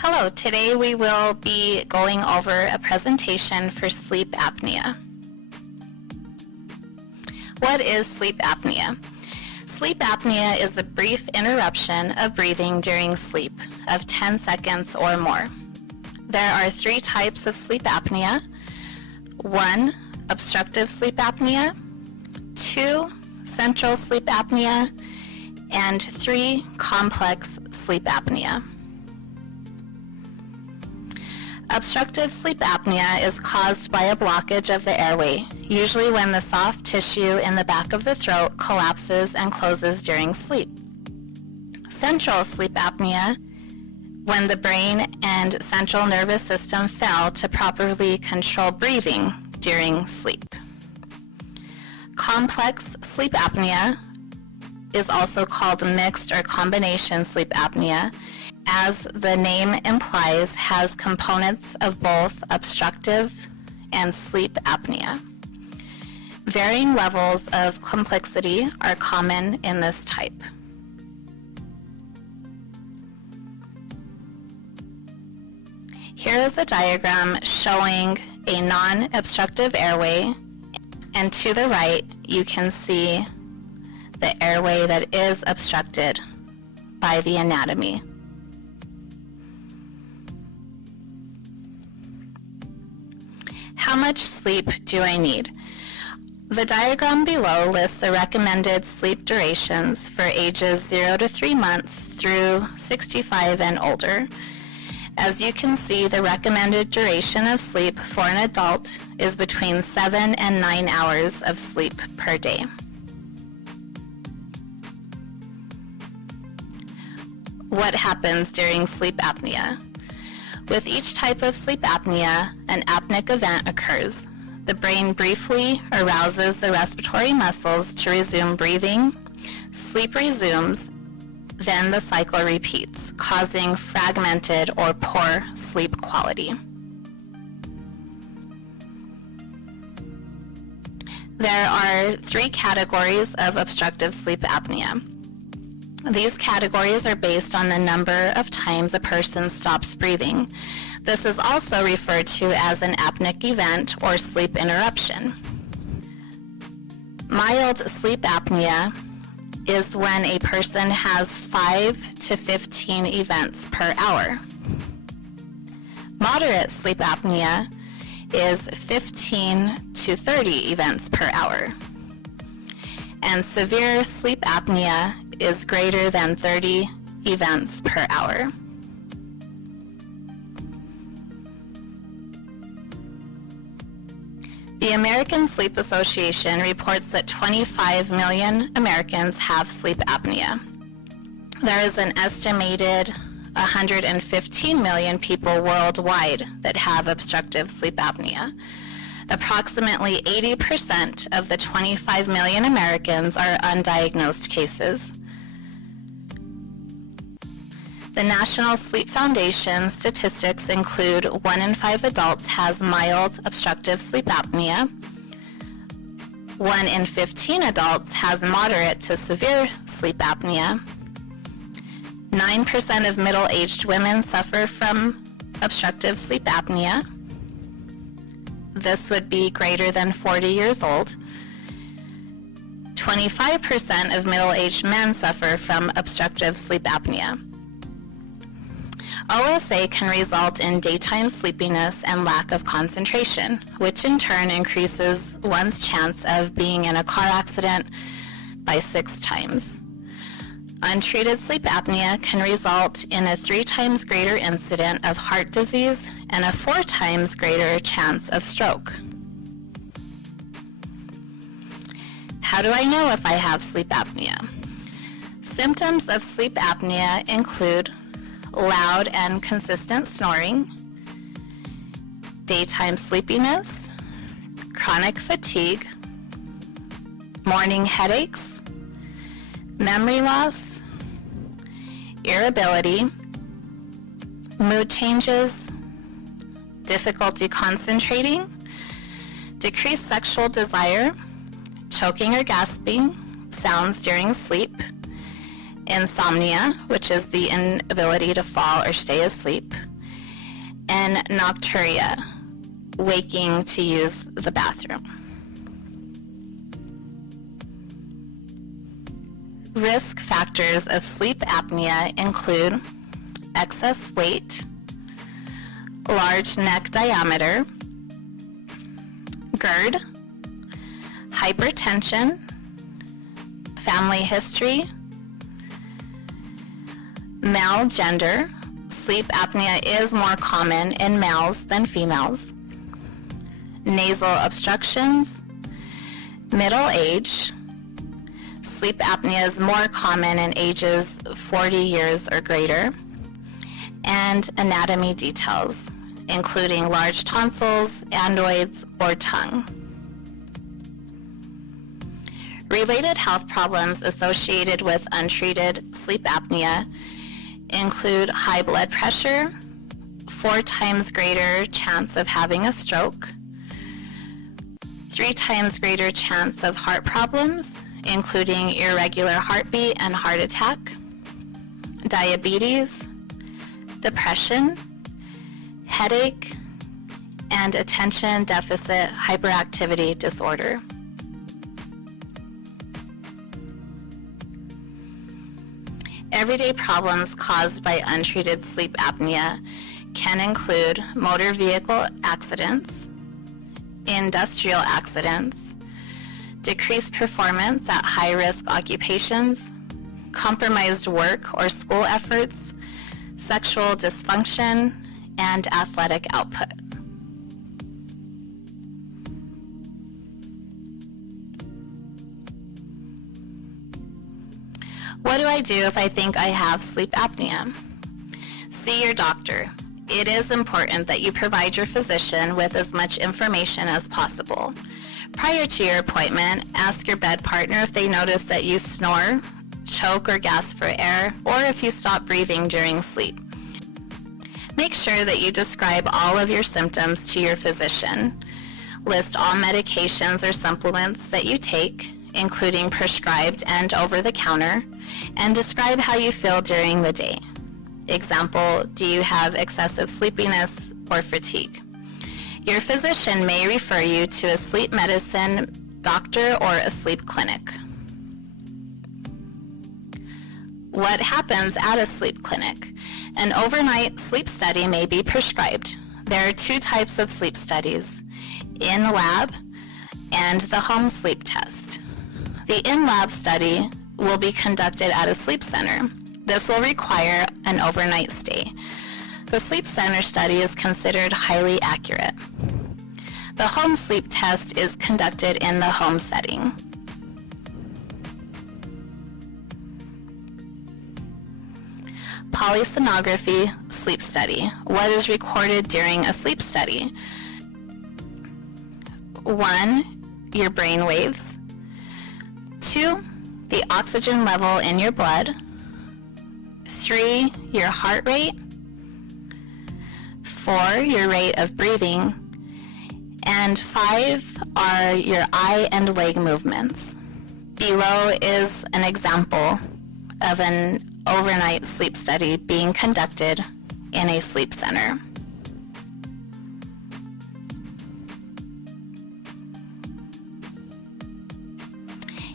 Hello, today we will be going over a presentation for sleep apnea. What is sleep apnea? Sleep apnea is a brief interruption of breathing during sleep of 10 seconds or more. There are 3 types of sleep apnea. 1, obstructive sleep apnea. 2, central sleep apnea. And 3, complex sleep apnea. Obstructive sleep apnea is caused by a blockage of the airway, usually when the soft tissue in the back of the throat collapses and closes during sleep. Central sleep apnea, when the brain and central nervous system fail to properly control breathing during sleep. Complex sleep apnea is also called mixed or combination sleep apnea, as the name implies, has components of both obstructive and sleep apnea. Varying levels of complexity are common in this type. Here is a diagram showing a non-obstructive airway, and to the right you can see the airway that is obstructed by the anatomy. How much sleep do I need? The diagram below lists the recommended sleep durations for ages 0 to 3 months through 65 and older. As you can see, the recommended duration of sleep for an adult is between 7 and 9 hours of sleep per day. What happens during sleep apnea? With each type of sleep apnea, an apneic event occurs. The brain briefly arouses the respiratory muscles to resume breathing. Sleep resumes, then the cycle repeats, causing fragmented or poor sleep quality. There are 3 categories of obstructive sleep apnea. These categories are based on the number of times a person stops breathing. This is also referred to as an apneic event or sleep interruption. Mild sleep apnea is when a person has 5 to 15 events per hour. Moderate sleep apnea is 15 to 30 events per hour. And severe sleep apnea is greater than 30 events per hour. The American Sleep Association reports that 25 million Americans have sleep apnea. There is an estimated 115 million people worldwide that have obstructive sleep apnea. Approximately 80% of the 25 million Americans are undiagnosed cases. The National Sleep Foundation statistics include 1 in 5 adults has mild obstructive sleep apnea. 1 in 15 adults has moderate to severe sleep apnea. 9% of middle-aged women suffer from obstructive sleep apnea. This would be greater than 40 years old. 25% of middle-aged men suffer from obstructive sleep apnea. OSA can result in daytime sleepiness and lack of concentration, which in turn increases one's chance of being in a car accident by 6 times. Untreated sleep apnea can result in a 3 times greater incidence of heart disease and a 4 times greater chance of stroke. How do I know if I have sleep apnea? Symptoms of sleep apnea include loud and consistent snoring, daytime sleepiness, chronic fatigue, morning headaches, memory loss, irritability, mood changes, difficulty concentrating, decreased sexual desire, choking or gasping, sounds during sleep, insomnia, which is the inability to fall or stay asleep, and nocturia, waking to use the bathroom. Risk factors of sleep apnea include excess weight, large neck diameter, GERD, hypertension, family history, male gender. Sleep apnea is more common in males than females. Nasal obstructions, middle age. Sleep apnea is more common in ages 40 years or greater. And anatomy details, including large tonsils, adenoids, or tongue. Related health problems associated with untreated sleep apnea include high blood pressure, 4 times greater chance of having a stroke, 3 times greater chance of heart problems, including irregular heartbeat and heart attack, diabetes, depression, headache, and attention deficit hyperactivity disorder. Everyday problems caused by untreated sleep apnea can include motor vehicle accidents, industrial accidents, decreased performance at high-risk occupations, compromised work or school efforts, sexual dysfunction, and athletic output. What do I do if I think I have sleep apnea? See your doctor. It is important that you provide your physician with as much information as possible. Prior to your appointment, ask your bed partner if they notice that you snore, choke, or gasp for air, or if you stop breathing during sleep. Make sure that you describe all of your symptoms to your physician. List all medications or supplements that you take, including prescribed and over-the-counter, and describe how you feel during the day. Example, do you have excessive sleepiness or fatigue? Your physician may refer you to a sleep medicine doctor or a sleep clinic. What happens at a sleep clinic? An overnight sleep study may be prescribed. There are 2 types of sleep studies, in-lab and the home sleep test. The in-lab study will be conducted at a sleep center. This will require an overnight stay. The sleep center study is considered highly accurate. The home sleep test is conducted in the home setting. Polysomnography sleep study. What is recorded during a sleep study? 1, your brain waves. 2, the oxygen level in your blood. 3, your heart rate. 4, your rate of breathing. And 5 are your eye and leg movements. Below is an example of an overnight sleep study being conducted in a sleep center.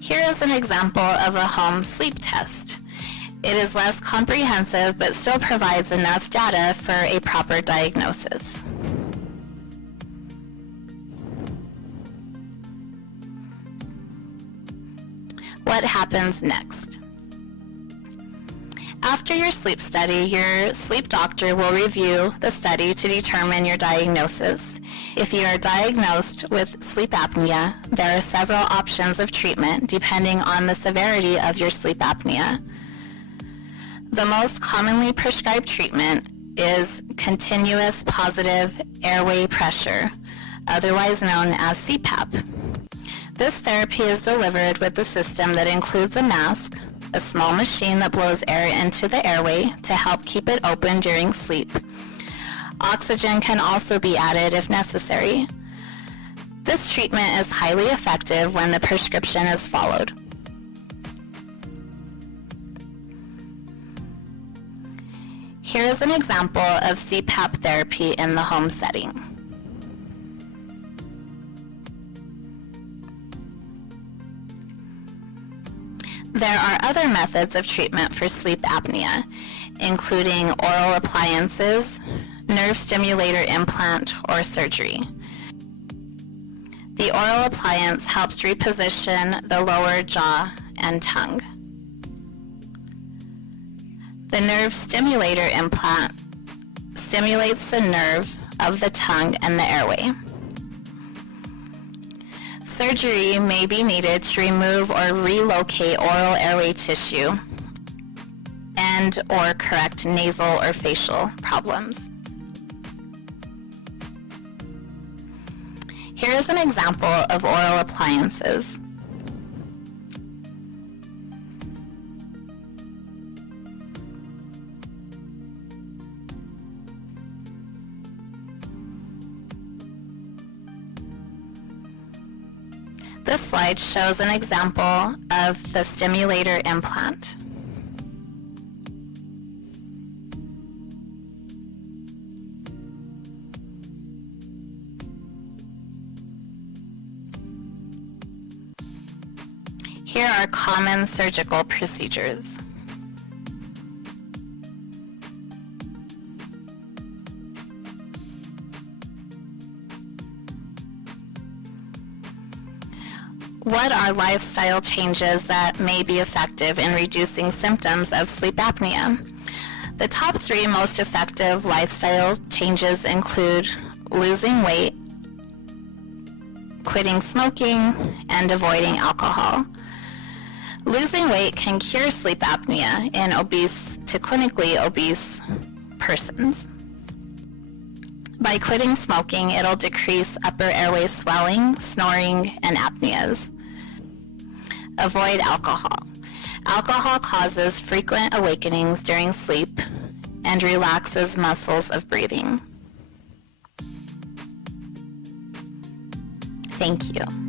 Here is an example of a home sleep test. It is less comprehensive but still provides enough data for a proper diagnosis. What happens next? After your sleep study, your sleep doctor will review the study to determine your diagnosis. If you are diagnosed with sleep apnea, there are several options of treatment depending on the severity of your sleep apnea. The most commonly prescribed treatment is continuous positive airway pressure, otherwise known as CPAP. This therapy is delivered with a system that includes a mask, a small machine that blows air into the airway to help keep it open during sleep. Oxygen can also be added if necessary. This treatment is highly effective when the prescription is followed. Here is an example of CPAP therapy in the home setting. There are other methods of treatment for sleep apnea, including oral appliances, nerve stimulator implant, or surgery. The oral appliance helps reposition the lower jaw and tongue. The nerve stimulator implant stimulates the nerve of the tongue and the airway. Surgery may be needed to remove or relocate oral airway tissue and or correct nasal or facial problems. Here is an example of oral appliances. This slide shows an example of the stimulator implant. Here are common surgical procedures. What are lifestyle changes that may be effective in reducing symptoms of sleep apnea? The top 3 most effective lifestyle changes include losing weight, quitting smoking, and avoiding alcohol. Losing weight can cure sleep apnea in obese to clinically obese persons. By quitting smoking, it'll decrease upper airway swelling, snoring, and apneas. Avoid alcohol. Alcohol causes frequent awakenings during sleep and relaxes muscles of breathing. Thank you.